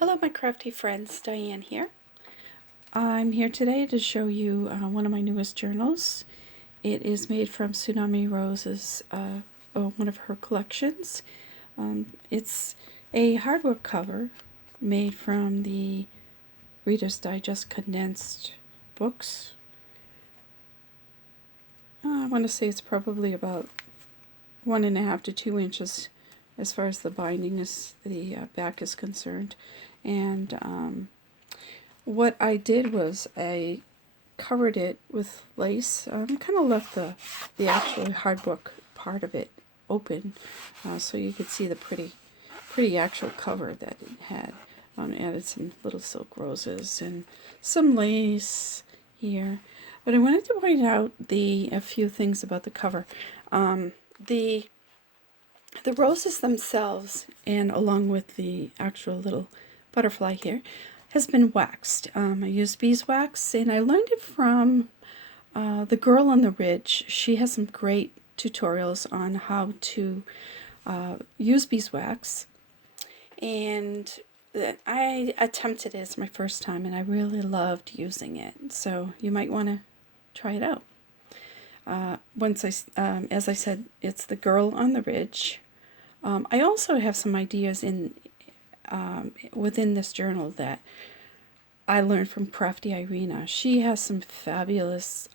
Hello my crafty friends, Diane here. I'm here today to show you one of my newest journals. It is made from Tsunami Rose's, one of her collections. It's a hardbook cover made from the Reader's Digest condensed books. I want to say it's probably about 1.5 to 2 inches as far as the binding is, the back is concerned. And what I did was I covered it with lace. Kind of left the actual hardbook part of it open, so you could see the pretty actual cover that it had. Added some little silk roses and some lace here. But I wanted to point out a few things about the cover. The roses themselves, and along with the actual little butterfly here, has been waxed. I used beeswax, and I learned it from the girl on the ridge. She has some great tutorials on how to use beeswax, and I attempted it as my first time, and I really loved using it. So you might want to try it out. As I said, it's the girl on the ridge. I also have some ideas within this journal that I learned from Craftyirene. She has some fabulous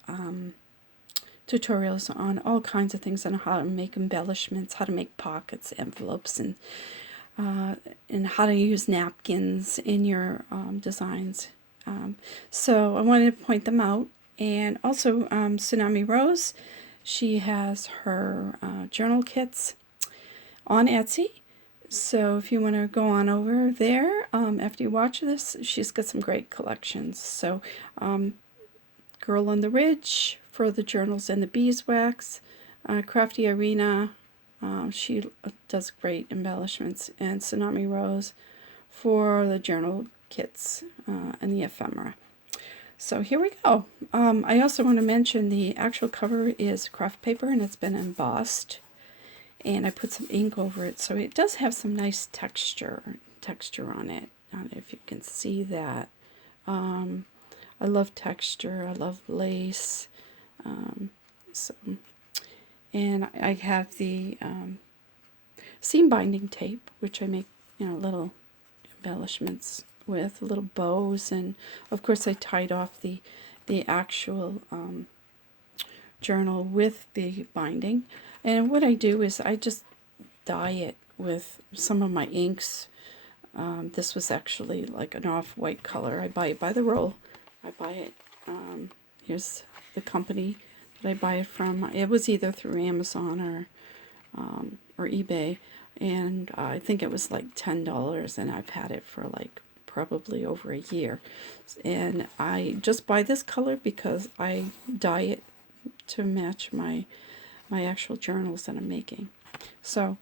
tutorials on all kinds of things, on how to make embellishments, how to make pockets, envelopes, and how to use napkins in your designs. So I wanted to point them out. And also Tsunami Rose, she has her journal kits on Etsy. So if you want to go on over there after you watch this, she's got some great collections. So Girl on the Ridge for the journals and the beeswax, Craftyirene, she does great embellishments, and Tsunami Rose for the journal kits and the ephemera. So here we go. I also want to mention the actual cover is craft paper, and it's been embossed, and I put some ink over it, so it does have some nice texture on it. I don't know if you can see that. I love texture. I love lace. And I have the seam binding tape, which I make little embellishments with, little bows, and of course I tied off the actual journal with the binding. And what I do is I just dye it with some of my inks. This was actually like an off-white color. I buy it by the roll. I buy it, here's the company that I buy it from. It was either through Amazon or eBay, and I think it was like $10, and I've had it for like probably over a year. And I just buy this color because I dye it to match my actual journals that I'm making. So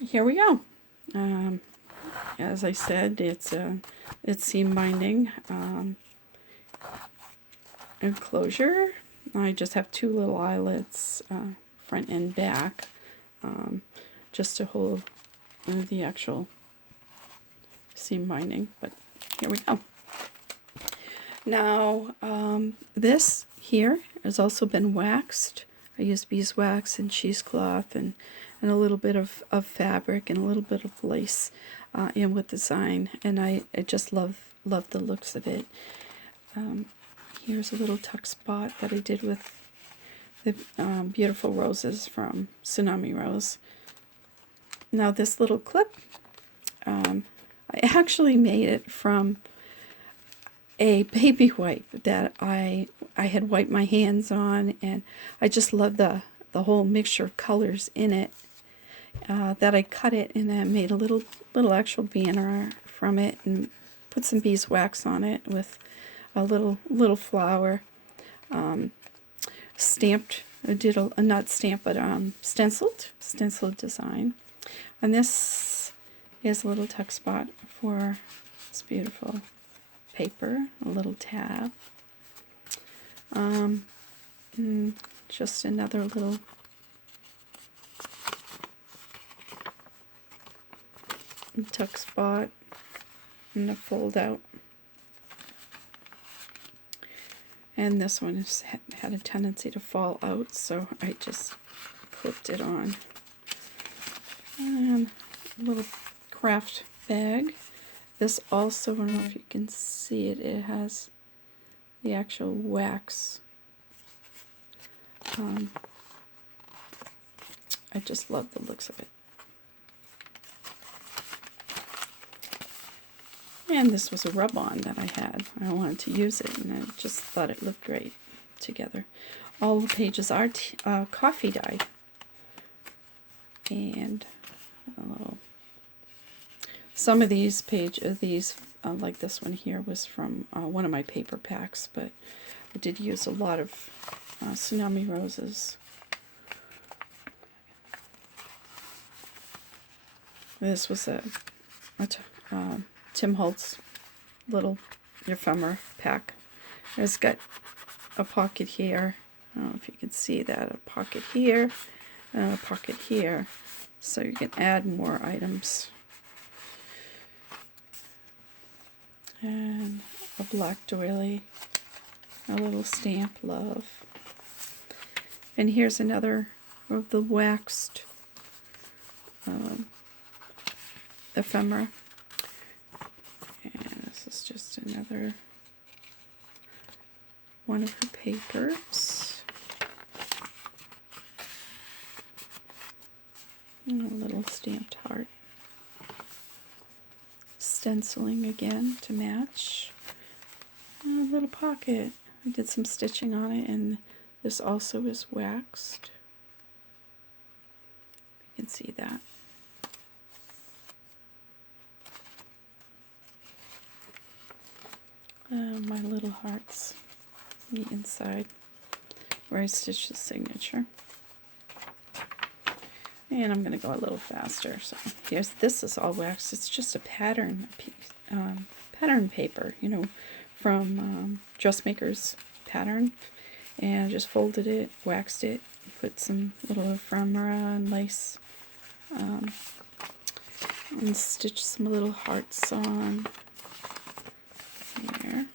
here we go. As I said, it's seam binding enclosure. I just have two little eyelets, front and back, just to hold the actual seam binding. But here we go. Now this here has also been waxed. I used beeswax and cheesecloth and a little bit of fabric and a little bit of lace in with design, and I just love the looks of it. Here's a little tuck spot that I did with the beautiful roses from Tsunami Rose. Now this little clip, I actually made it from a baby wipe that I had wiped my hands on, and I just love the whole mixture of colors in it. That I cut it, and I made a little actual banner from it, and put some beeswax on it with a little flower. Stamped. I did a not stamped, but stenciled design. And this is a little tuck spot for this beautiful paper, a little tab. Just another little tuck spot and a fold out. And this one had a tendency to fall out, so I just clipped it on. And a little craft bag. This also, I don't know if you can see it, it has the actual wax. I just love the looks of it. And this was a rub-on that I had. I wanted to use it, and I just thought it looked great together. All the pages are coffee dyed. And some of these like this one here, was from one of my paper packs, but I did use a lot of Tsunami Roses. This was a Tim Holtz little ephemera pack. It's got a pocket here. I don't know if you can see that. A pocket here and a pocket here. So you can add more items. And a black doily. A little stamp, love. And here's another of the waxed ephemera. And this is just another one of her papers. And a little stamped heart. Stenciling again to match. And a little pocket. I did some stitching on it, and this also is waxed. You can see that. My little hearts on the inside where I stitched the signature. And I'm going to go a little faster. So this is all waxed. It's just a pattern piece, pattern paper, you know, from Dressmaker's Pattern. And I just folded it, waxed it, put some little ephemera and lace, and stitched some little hearts on here.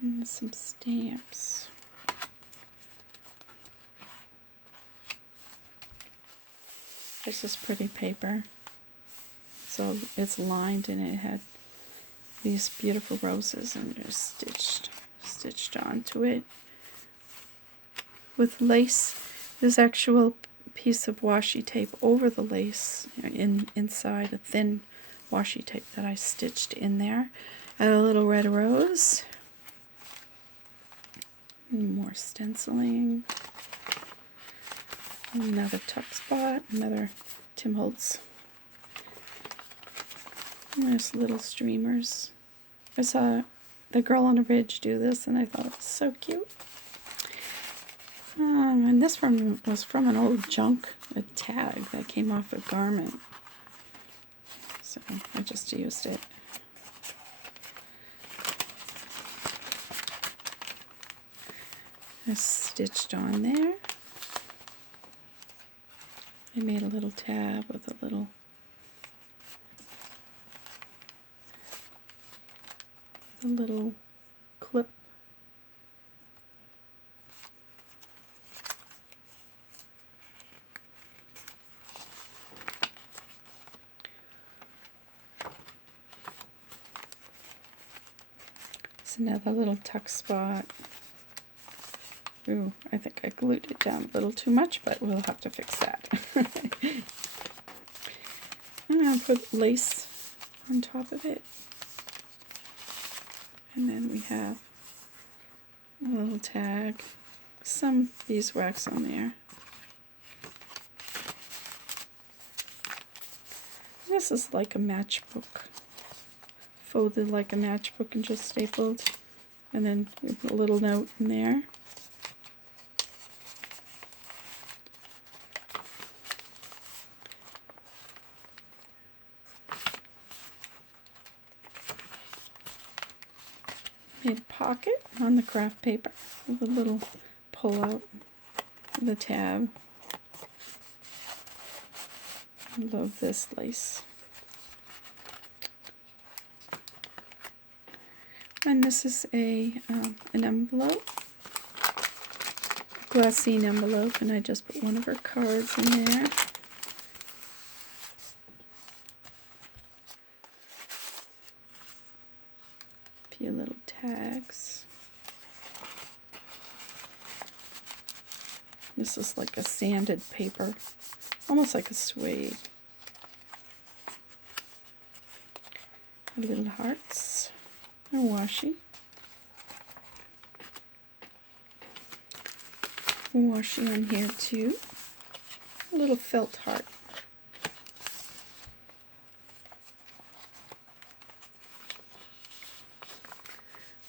And some stamps. This is pretty paper. So it's lined, and it had these beautiful roses, and they're stitched onto it with lace. This actual piece of washi tape over the lace, inside a thin washi tape that I stitched in there. Add a little red rose. More stenciling. Another tuck spot. Another Tim Holtz. And there's little streamers. I saw the girl on a ridge do this, and I thought it was so cute. And this one was from an old junk, a tag that came off a garment. So I just used it. I stitched on there. I made a little tab with a little clip. It's another little tuck spot. Ooh, I think I glued it down a little too much, but we'll have to fix that. And I'll put lace on top of it. And then we have a little tag, some beeswax on there. This is like a matchbook, folded like a matchbook and just stapled. And then we put a little note in there. Made a pocket on the craft paper with a little pull out of the tab. I love this lace. And this is an envelope, glassine envelope, and I just put one of her cards in there. A few little tags. This is like a sanded paper, almost like a suede. Little hearts. A washi. Washi on here too. A little felt heart.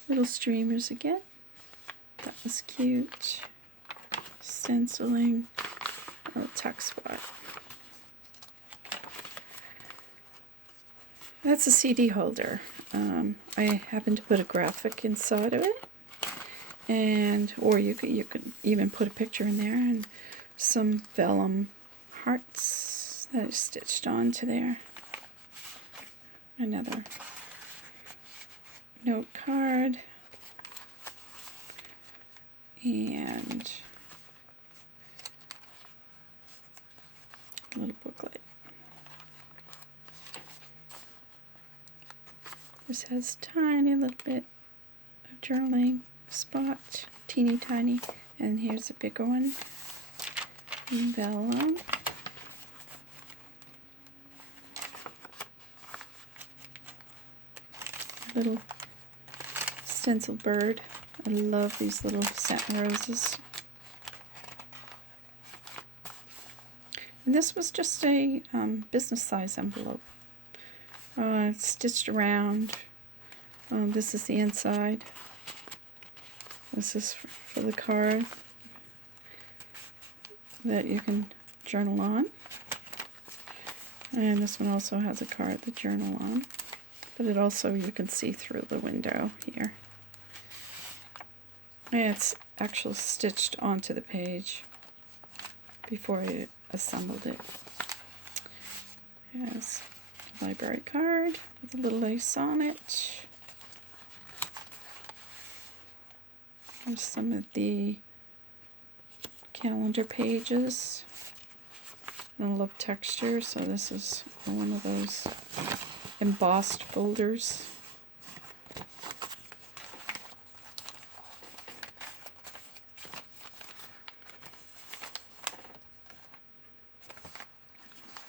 Little streamers again. That was cute. Stenciling. A little tuck spot. That's a CD holder. I happen to put a graphic inside of it, and or you could even put a picture in there, and some vellum hearts that is stitched onto there. Another note card, and a little booklet. This has tiny little bit of journaling spot, teeny tiny, and here's a bigger one. Vellum. Little stencil bird. I love these little scent roses. And this was just a business size envelope. It's stitched around. This is the inside. This is for the card that you can journal on. And this one also has a card to journal on. But it also, you can see through the window here. And it's actually stitched onto the page before I assembled it. Yes. Library card with a little lace on it. There's some of the calendar pages. I love texture, so this is one of those embossed folders.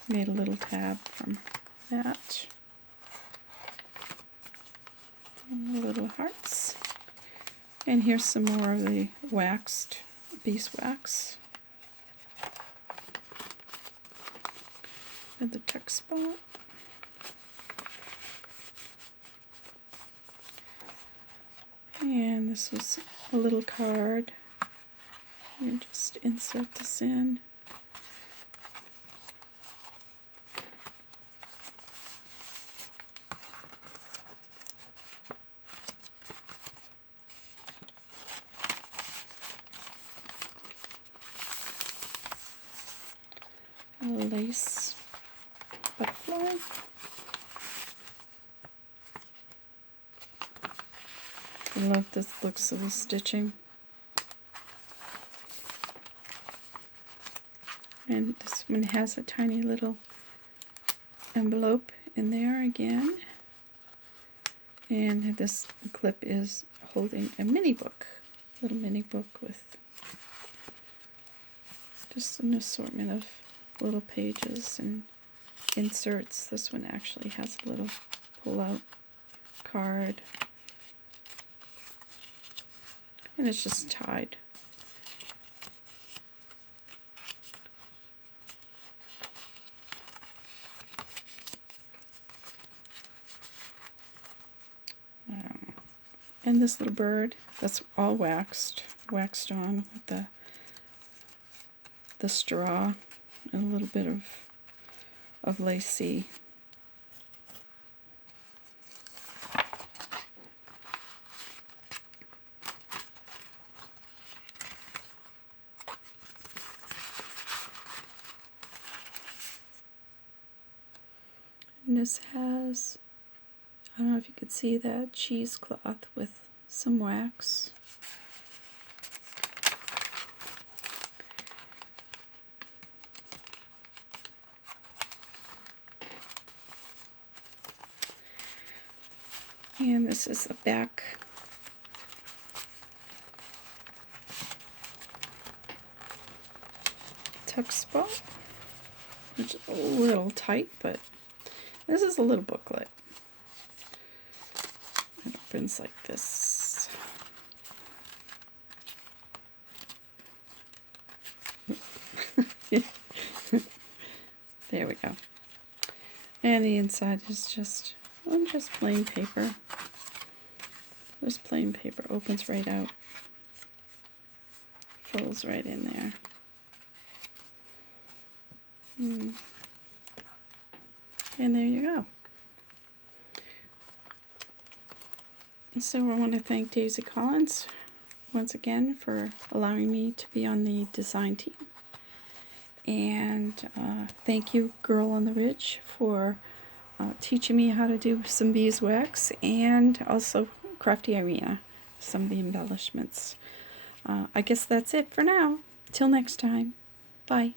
Made a little tab from that. And little hearts. And here's some more of the waxed beeswax. And the tuck spot. And this was a little card. You just insert this in. A lace butterfly. I love the looks of the stitching. And this one has a tiny little envelope in there again. And this clip is holding a mini book, little mini book with just an assortment of little pages and inserts. This one actually has a little pull-out card. And it's just tied. And this little bird, that's all waxed on with the straw and a little bit of lacy. And this has, I don't know if you could see that, cheesecloth with some wax. And this is the back. Tuck spot, which is a little tight, but this is a little booklet. It opens like this. There we go. And the inside is just plain paper. Just plain paper. Opens right out. Folds right in there. And there you go. So I want to thank Daisy Collins once again for allowing me to be on the design team. And thank you, Girl on the Ridge, for teaching me how to do some beeswax, and also Craftyirene, some of the embellishments. I guess that's it for now. Till next time. Bye.